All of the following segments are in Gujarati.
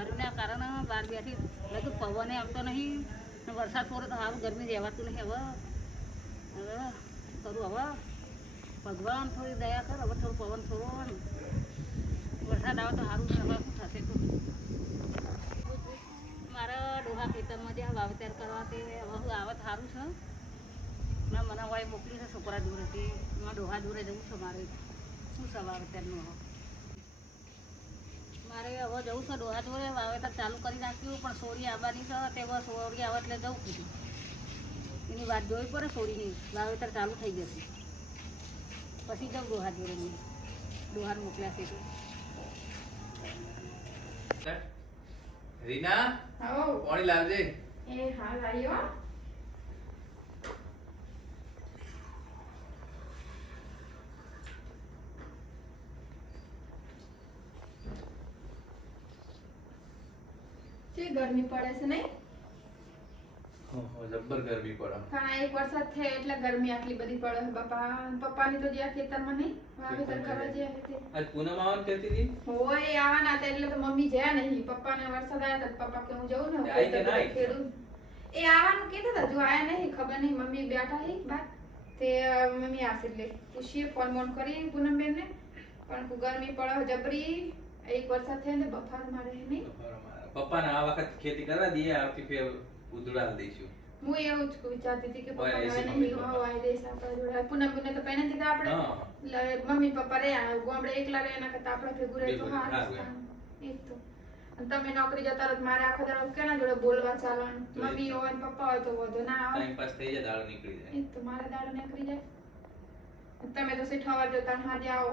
ગરમીના કારણે બહાર બેઠી લગભગ પવને આવતો નહીં ને વરસાદ પડે તો સારું ગરમી રહેવાતું નહીં. હવે કરું હવે ભગવાન થોડી દયા કર. હવે થોડું પવન થોડો ને વરસાદ આવે તો સારું હવે શું થશે તો મારા ડોહા ખેતરમાં જે વાવેતર કરવા તે હવે આવે તો સારું છે. મેં મને વાય મોકલી છે છોકરા દૂર હતી એમાં ડોહા દૂરે જવું છે. મારે શું છે વાવેતરનું મારે હવે જવું છે ડોહા જોડે વાવેતર ચાલુ કરી નાખ્યું પણ સોરી આવવાની છે તે બસ સોરી આવે એટલે જવું કીધું. એની વાત જોવી પડે. સોરીની વાવેતર ચાલુ થઈ જશે પછી જાઉં ડોહા જોડે. ડોહાર મોકલ્યા છે તો રીના પાણી લાવજે. એ હા લાવ્યો. ગરમી પડે છે નહીં? જબ્બર ગરમી પડે. હા એક વરસાદ થયો એટલે ગરમી આટલી બધી પડે. પપ્પાની તો જ્યાં ખેતરમાં નહીં વાવેતર કરવા ગયા હતી. આજ પૂનમ આવવાનું કહેતી હતી. હોય આવવાના હતા એટલે તો મમ્મી ગયા નહીં. પપ્પાને વરસાદ આવ્યા તો પપ્પા કે હું જઉં ને ખેડૂત એ આવવાનું કીધું હતા. જો આયા નહીં ખબર નહીં. મમ્મી બેઠા હી બાર તે મમ્મી આવશે એટલે પૂછીએ ફોન બોન કરીએ પૂનમબેન ને. પણ ગરમી પડે જબરી. એક વરસાદ થયો ને બફાર મારે નહીં. પપ્પાને આ વખત ખેતી કરવા દઈએ. આવતી ફેર ઉધડા દઈશું. હું એવું જ વિચારતી હતી કે પપ્પા નહીં હોય દેશ આપણા જોડે. પૂનમબેન તો પહેલા થી આપણે મમ્મી પપ્પા રે ગામડે એકલા રે એના કરતા આપણે ભેગું રહે તો સારું. એક તો તમે નોકરી જતા રહો મારે આખો દાડો કેના જોડે બોલવા ચાલવાનું. મમ્મી હોય ને પપ્પા હોય તો વધુ ના આવે. ટાઈમ પાસ થઈ જાય દાડો નીકળી જાય. એક તો મારા દાડો નીકળી જાય. તમે તો સીઠવા જતા હાજે આવો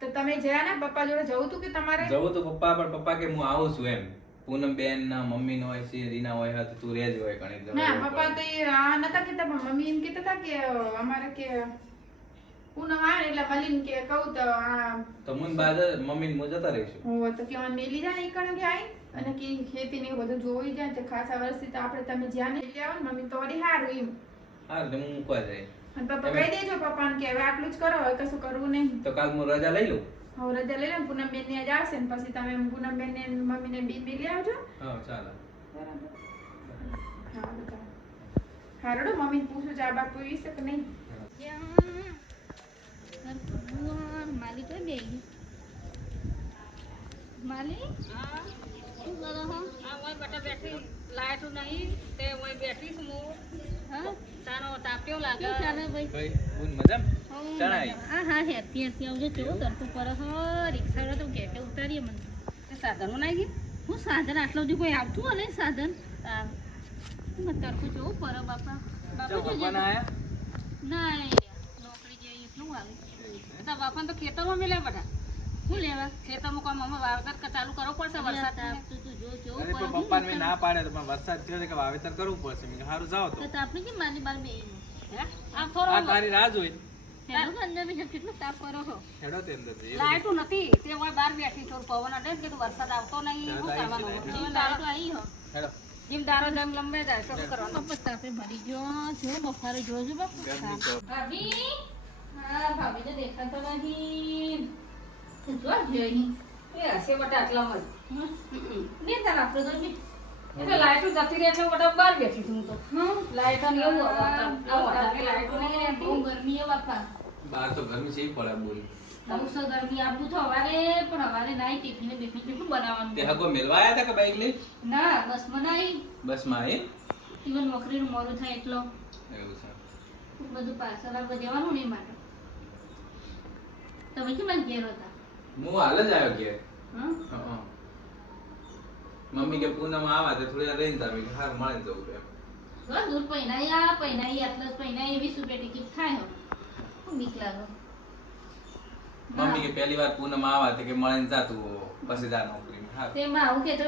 તો તમે જ્યાં ને પપ્પા જોડે જવું તું કે તમારે જવું તો પપ્પા પણ પપ્પા કે હું આવું છું એમ. પૂનમ બેન ના મમ્મી નો હોય છે રીના હોય તો તું રેજ હોય કણી. ના પપ્પા તો આ નતા કહેતા પણ મમ્મી એમ કહેતા હતા કે અમારે કે પૂનમ આવે એટલે મલીન કે કહું તો આ તો મુન બાદ મમ્મી ને જતા રહીશું. હું તો કે મને મેલી જાય ઈ કણ કે આઈ અને કે ખેતી ને બધું જોઈ જાય તો ખાસા વર્ષથી તો આપણે તમે જ્યાં ને લઈ આવો ને મમ્મી તો વળી હારું એમ. હા તો હું મૂકવા જાય. અને પપ્પા કહી દેજો પપ્પાને કે હવે આટલું જ કરો હવે કશું કરવું નહીં. તો કાલ હું રજા લઈ લઉં. હવે રજા લઈ લે. પૂનમ બેન ને આજ આવશે ને પછી તમે પૂનમ બેન ને મમ્મી ને બી લઈ આવજો. હા ચાલો. હારડો મમ્મી પૂછું ચા બા પીવી છે કે નહીં. માલી તો બે માલી શું કરો હો? આ ઓય બટા બેઠી લાઈટ નહીં તે ઓય બેઠી છું હું. હા તારો તાપ્યો લાગે. શું ચાલે ભાઈ? ભાઈ બુન મજામ? ચણાઈ. હા હા હેતી હેતી આવજો. કેવું તરતું પર હો રિક્ષા તો કેટે ઉતારીએ મને. તે સાધનો નાઈ ગઈ. હું સાધન આટલો સુધી કોઈ આવતું હોય ને સાધન તરતું જોવું પર બાપા. બાપા પપ્પા આયા? ના નોકરી જે એટલું આવે. તારા બાપાને તો ખેતરમાં મેલ્યા બધા. શું લેવા ખેતરમાં કોઈ મમ્મી વાવેતર ચાલુ કરવો પડશે. વરસાદ તું જો જો પપ્પાને મેં ના પાડે તો પણ વરસાદ થયો કે વાવેતર કરવું પડશે. મેં સારું જાવ તો આપણે કે મારી બાર બે હે આ આ થોડો તારી રાહ જોઈ. હેડો અંદર બી કેટલું તાપ કરો છો. હેડો તે અંદર જઈએ. લાઈટો નથી તે ઓય બહાર બેઠી થોડું પવન અડે કે વરસાદ આવતો નહીં. શું કરવાનું? જીવદારો આવી હો. હેડો જીવદારો જંગ લંબે જાય તો શું કરવાનું? બસ તાપે મરી ગયો જો બફારે જોજો બાપુ. ભાભી હા ભાભી તો દેખાતો નહીં. જો જોઈ એ હસે બટા આટલામાં ને તાર આપણે તો બી એટલે લાઈટો જતી રહી એટલે બટા બહાર બેઠી છું તો. લાઈટો ને એવું આવા લાઈટો ને બહુ ગરમી એ બાપા. બહાર તો ગરમી છે પડે બોલ. બહુ ગરમી આપું તો હવારે પણ હવારે નાઈ ટિફિન બિફિન કેટલું બનાવવાનું. તે હગો મેલવા આયા હતા કે બાઈક લઈ? ના બસ બનાવી. બસ માં આયે? ઇવન નોકરીનું મોડું થાય એટલો એવું છે. બધું પાર્સલ આપવા જવાનું નહીં માટે. તમે કેમ ઘેર હતા? હું હાલ જ આવ્યો ઘેર. હા હા મમ્મી કે પૂનમ આવા તો થોડી વાર રહીને જાવી કે હાર મળે જવું એમ. ઘર દૂર પૈનાઈ આટલા પૈનાઈ 20 રૂપિયા ટિકિટ થાય હો. હું બીક લાગે. મમ્મી કે પહેલી વાર પૂનમ આવા તો કે મળીને જાતું પછી જા નોકરીમાં. હા તેમાં આવું કે તો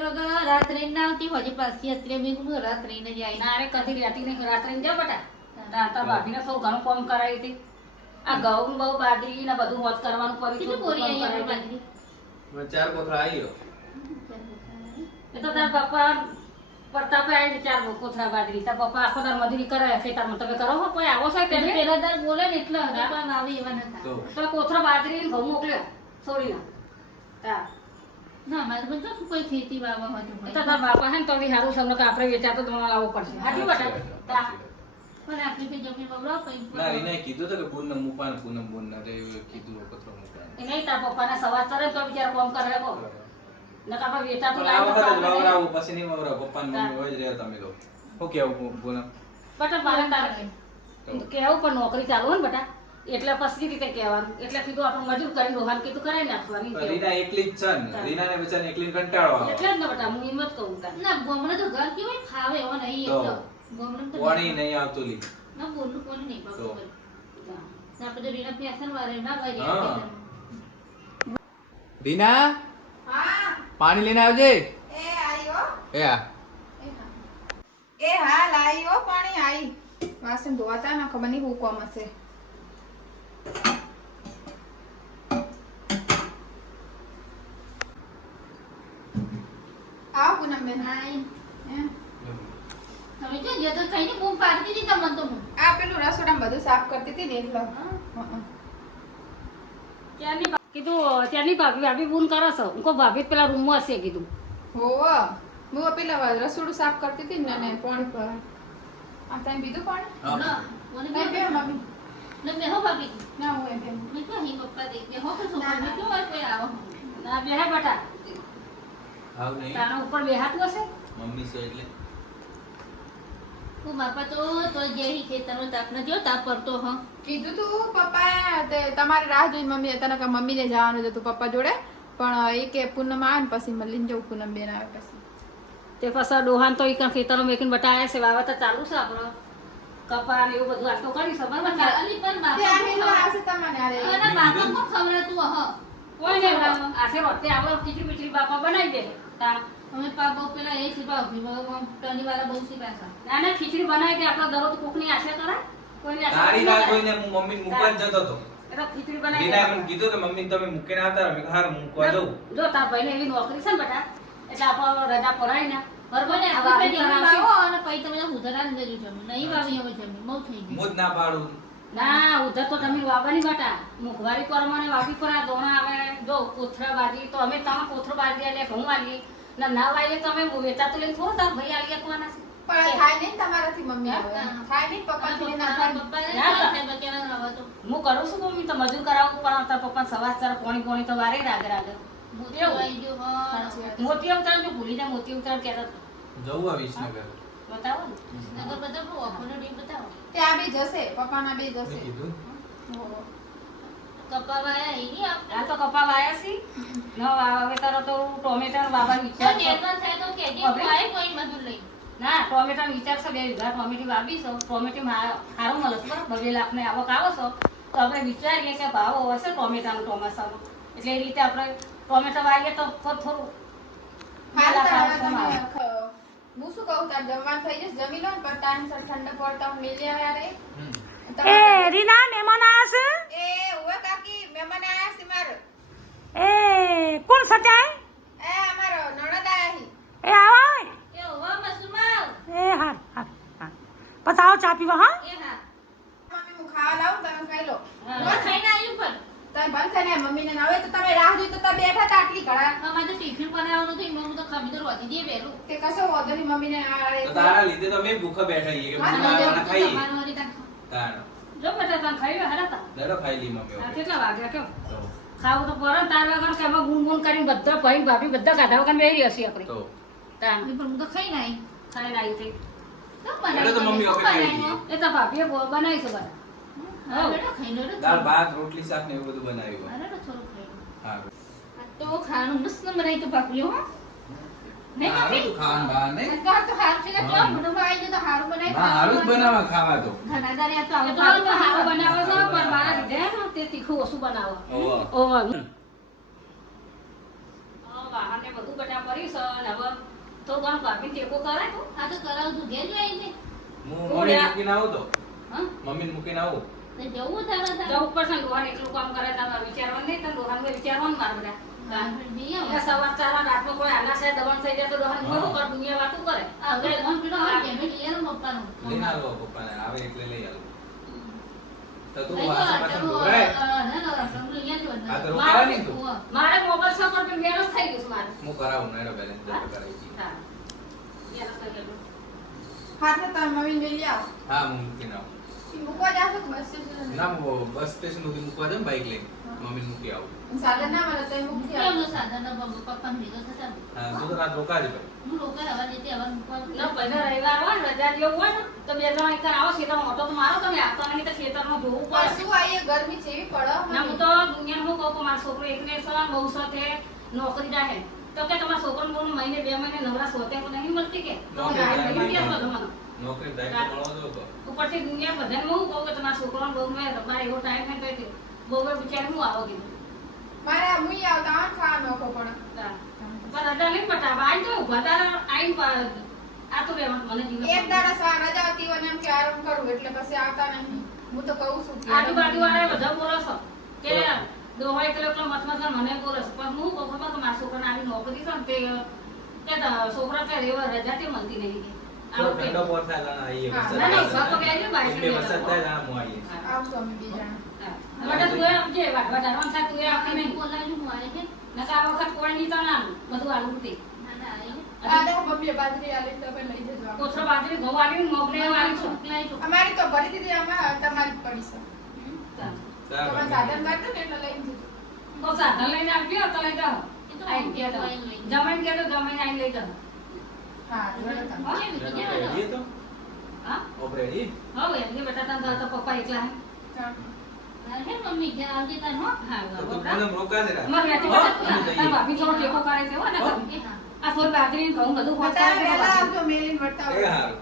રાત રહીને ના આવતી હોજી પાછી અત્રે બી હું રાત રહીને જાય. ના અરે કદી રહેતી નહીં. રાત રહીને જાવ બટા. તાતા ભાભીને થોડું ઘણું કામ કરાવી હતી. આ ઘઉં બહુ બાજરી ને બધું હોત કરવાનું પડ્યું. કેટલી બોરી આવી આપણે બાજરી? 4 કોથળા આવ્યો. એ તો તાર પપ્પા પ્રતાપે આવી 4 કોથળા બાજરી. તાર પપ્પા આખો દાર મજૂરી કરે ખેતરમાં. તમે કરો હો કોઈ આવો છો પેલે પેલા દાર બોલે ને એટલે પણ આવી એવા નતા. તો કોથળા બાજરી ને ઘઉં મોકલ્યો છોડીને. તા ના મારે પણ જો કોઈ ખેતી વાવા હતું એ તો તારા બાપા હે ને તો બી સારું સમજો કે આપણે વેચાતો તો લાવવો પડશે હાચી બટા તા પણ આટલી બી જમીન બવડાવ કઈ ના રીનાએ કીધું તો કે પૂનમ મૂકવાનું પૂનમ બોન ના રે કીધું કથરો મૂકવાનું એ નહીં તારા પપ્પાને સવાર કરે તો બિચારા કોમ કરે કો નકા આપણે વેચાતો પણ આ વખતે જ વાવરાવું પછી નહીં વાવરાવું પપ્પા ને મમ્મી હોય જ રહ્યા તમે તો શું કેવું પૂનમ બટા મારે તારે કેવું પણ નોકરી ચાલુ હોય ને બટા એટલે પછી રીતે કહેવાનું એટલે કીધું આપણે મજૂર કરીને રોહાન કીધું કરાવી નાખવાની પણ રીના એકલી જ છે ને રીનાને બચાને એકલીને કંટાળો આવે એટલે જ ને બટા હું હિંમત કહું તાર ના ગોમડે તો ઘર કેવાય ફાવે એવો નહીં તો એકદમ ગોમડે તો પાણી નહીં આવતું લી ના બોલનું કોને નહીં તો. પાકું ના આપણે તો રીના ફેશન વાળે ના ભાઈ હા. રીના હા પાણી લઈને આવજે એ આયો એ આ એ હા લાયો પાણી આઈ વાસણ ધોવાતા ના ખબર નહીં હું કોમ હશે આવ પૂનમબેન હાય એમ તમે જો જે તો કઈ બૂમ પાડતી હતી તમને તો હું આ પેલું રસોડામાં બધું સાફ કરતી હતી ને એટલે ત્યાંની ભાભી બૂન કરે છે હું કહું ભાભી પેલા રૂમમાં હશે કીધું હોવ હું પેલા રસોડું સાફ કરતી હતી ને પાણી પર આ તમે બીજું પાણી ના મને નહીં બે મમ્મી ને મેહો ભાભી ના હું એમ મેં તો હી પપ્પા દે મેહો કે છોકરા મેં તો હોય કોઈ આવો ના બેહે બટા આવ નહીં તારા ઉપર બેહાતું હશે મમ્મી છે એટલે હું બાપા તો જે હી ખેતરનો તાપ ન જો તાપ પડતો હ કીધું તું પપ્પાએ તે તમારી રાહ જોઈને મમ્મી તને કે મમ્મીને જવાનું હતું પપ્પા જોડે પણ એ કે પૂનમ આવે ને પછી મળીને જવું પૂનમ બેન આવે પછી તે પછી ડોહાન તો ઈ ખેતરમાં મેકીને બટાયા છે વાવતા ચાલુ છે આપણો કપા ને એવું બધું આટલો કરી છે બરાબર ને? અલી પણ તે આ મેલો બાપા આવશે તમને આરે અને બાપા કોણ ખવડાતું હ કોઈ નહીં આશે રોટે આપણે ખીચડી પીચડી બાપા બનાવી દે તાર અમે પાપા પેલા એ સિપા ટની વાળા બહુ સિપા છે ના ના ખીચડી બનાવી દે આપણે દરરોજ કોકની આશે કરાય કોઈની આશે તારી ના વાત કરાય. જોઈને હું મમ્મીને મૂકવા જ જતો હતો એટલે ખીચડી બનાવી રીનાએ દે. મને કીધું કે મમ્મીને તમે મૂકીને આવતા રહો મેં કીધું હારું મૂકવા જાઉં જો તાર ભાઈને એવી નોકરી છે ને બેટા એટલે આપણે રજા પડાય ને બરોબર ને આ આપણે વાવી જમીન કરાવશે. વાવો અને પછી તમે ઉધરાન દેજો જમીન નહીં વાવી હવે જમીન બહુ થઈ ગઈ હું જ ના પાડું ના ઉધર તો તમે વાવવાની બેટા મુખવારી કરવાને વાવી પર આ દોણા આવે જો કોથરા વાજી તો અમે તમે કોથરો વાજી એટલે ઘઉં વાજી ના વાવીએ તો અમે વેચા તો લઈને થોડું તાર ભાઈ આલી આપવાના છે પણ થાય નહીં તમારાથી મમ્મી હવે. હા. થાય નહીં પપ્પાથી ના થાય હું કરું છું મમ્મી તો મજૂર કરાવું પણ તારા પપ્પા સવાર સવાર પોણી તો વારે રાગે રાગે મોતી અવતાર જો ભૂલી જાય મોતી અવતાર કહેતા હતા. જવું આ વિસનગર બતાવો ને તે આ બે જશે પપ્પાના બે જશે મેં કીધું હોવ. આ તો કપા વાયા છે ન હવે તારો તો ટોમેટા બાબા વિચાર છે. ના ટોમેટા વિચાર છે 2 વીઘા ટોમેટી વાવી છે ટોમેટી સારું મળે છે બરાબર 2 લાખની આવક આવે છે તો આપણે વિચારીએ કે ભાવ હશે ટોમેટાનો ચોમાસાનો એટલે એ રીતે આપણે ટોમેટા વાવીએ તો થોડું હારું તાર હવે લાખ તમે હું શું કહું તાર જમવાનું થઈ જશે જમી લો ને પણ ટાઈમસર ઠંડો પડતા હું મેલી આવ્યા રે હમ. રીના મહેમાન આવ્યા એ ઓવે કાકી મહેમાન આયા છે મારો છે એ કોણ સચાય એ અમારો નણદ આયા હી એ આવા એ હાર હાર પતાવો ચા પીવા હા મમ્મી હું ખાવા લાવું તમે ખાઈ લો હા. તમે બંધ કરીને મમ્મીને ના હોય તો તમે રાહ જોઈ તો તમે બેઠા હતા આટલી ઘડા તે કશો વાંધો નહીં મમ્મીને આ તો તારા લીધે તો અમે ભૂખા બેઠા છીએ કે હા, ભૂખા ખાઈએ તારા જો બેટા તને ખાઈ હરાતા દડો ખાઈ લી મમ્મી આ વગર. કેટલા વાગ્યા કેમ તો ખાવું તો પડે ને તાર વગર કે એમાં ગુણ ગુણ કરીને બધા ભાઈ ભાભી બધા ગાધા વગર બેરી હશે આપણે તો તાન ખાઈને આવી થઈ એટલે તો મમ્મી વગર ખાઈ લઈએ. એ તો ભાભીએ બનાવી છે બધા દાળ ભાત રોટલી શાક ને એવું બધું બનાવ્યું હોય. હા તો ખાવાનું મસ્ત બનાવી તો પાપડી હો નહીં હારું પાપડી તું ખાવાનું બહાર નહીં તો હારું છે કે કેવું બધું આવી જાય તો હારું બનાવી ના હારું જ બનાવવા ખાવા તો ઘણા દાડે તો એ તો હારું બનાવે છે પણ મારા લીધે હે ને તે તીખું ઓછું બનાવો ઓહો. વાહન ને બધું બટા પડી છે અને હવે તો ઘણો ભાભી ટેકો કરે તો આ તો કરાવું ઘેર લઈને હું મમ્મીને મૂકીને આવું તો હા મમ્મીને મૂકીને આવું તો જવું તારા તો ઉપર છે લોહાન એટલું કામ કરે તમારે વિચારવાનું નહીં તો લોહાન વિચારવાનું માર બધા એટલે સવાર ચારા રાતમાં કોઈ આના છે દબાણ થઈ જાય તો લોહાન કોઈ ઉપર દુનિયા વાતું કરે લઈને આવો પપ્પાને આવે એટલે લઈ આવો તો તું વાસણ પાછળ ધોરાય આ તો રોકાવાની તું મારે મોબાઈલ પર વેરસ થઈ ગયું છે મારે. હું કરાવું નેડો બેલેન્સ જતો કરાવી દઈએ. હા. યાર, કરી લેજો. હાથે તાર મમ્મીને લઈ આવો. હા હું મૂકીને આવું. ઈ મૂકવા જાશો કે બસ સ્ટેશન? ના હું બસ સ્ટેશન સુધી મૂકવા જાઉં બાઈક લઈને મમ્મીને મૂકી આવું. સાધન ના મળે તો એ મૂકી આવો. કેમનું સાધન ના બમ્બુ પપ્પાને ભેગો થતા ને? હા તું તો રાત રોકાજે ભાઈ. હું લોકો હવા જતી હવા મૂકવા ના, પહેલા રવિવાર હોય ને, રજા જેવું હોય ને, તો બે જણા એક આવો ખેતરમાં ઓટો તો મારો, તમે આવતા નહીં તો ખેતરમાં જોવું પણ પડે. શું આઈએ ગરમી જેવી પડે ના, હું તો દુનિયામાં હું કહું કે મારો છોકરો એકને સો બહુ સાથે નોકરી જાય તો કે તમારા છોકરાને બહુ મહિને 2 મહિને નવરા સોતે તો નહીં મળતી કે તો નોકરી ગાય જાય નહીં નહીં. આપતો તમને. નોકરી ડાયરેક્ટ મળવા દો તો. ઉપરથી દુનિયા બધાને હું કહું કે તમારા છોકરાને બહુ મેં તમારે એવો ટાઈમ થાય તો બહુ બિચારી હું આવો કીધું. મારે આ મુઈ આવતા આ ખાવા નોખો પણ પણ રજા નહીં બતાવવા આઈ તો ઉભા તારા આઈને આ તો રહેવાનું મને જીવ એક દાડા સા રજા હતી અને એમ કે આરામ કરું એટલે પછી આવતા નહીં. હું તો કહું છું કે આજુબાજુ વાળા બધા બોલો છો કે દોહો એકલો મત મને બોલે છે પણ હું કહું ખબર કે મારા છોકરાને આવી નોકરી છે ને તે છોકરા કે એવા રજા તે મળતી નહીં કે જો ઠંડો પોર થાય જાણા આઈએ હા, વરસાદ ના, ના, થાય. વરસાદ તો કહે છે, બારિશ એટલે નહીં વરસાદ થતો. થાય જાણા હું આઈએ. આવશું અમે બે જણા. બધા તું એ આપજે વધારવાનું થાય તું એ આપતી નહીં બોલાવ્યું હું આવે છે નકર આ વખત કોઈ નહીં તો ના બધું આલુ ઉઠી ના ના આવી આ દે મમ્મીએ બાજરી આલી તો હવે લઈ જજો. કોથળા બાજરી ઘઉં આલી મોગલે આલી છે મોકલાય તો અમારી તો ભરી દીધી આમાં તમારી જ પડી છે. ચાલ તમે સાધન કાઢો ને એટલે લઈ જજો. તો સાધન લઈને આવજો તો લઈ જાઓ એ તો આઈ ગયા તો આઈને લઈ જમીન કે તો જમીન આઈને લઈ જાઓ હા જોડે તમે. હા? કેવી રીતે ચાલ, જવાનું? ready તો? હા Ready? હવે એમની બેટા તને તો પપ્પા એકલા હે ચાલ. હા, હે મમ્મી જ્યાં આવજે તાર હો હા તો તું બરાબર. પૂનમ રોકાજે રાત. અમારે વેચી હો? બેટા અમે જઈએ. તાર ભાભી થોડો ટેકો કરે છે હો ને હો? એ હા આ થોડી બાજરી ઘઉં બધું બતાવો હોતા વહેલા આવજો મેલીને વળતા એ હોય. હારું.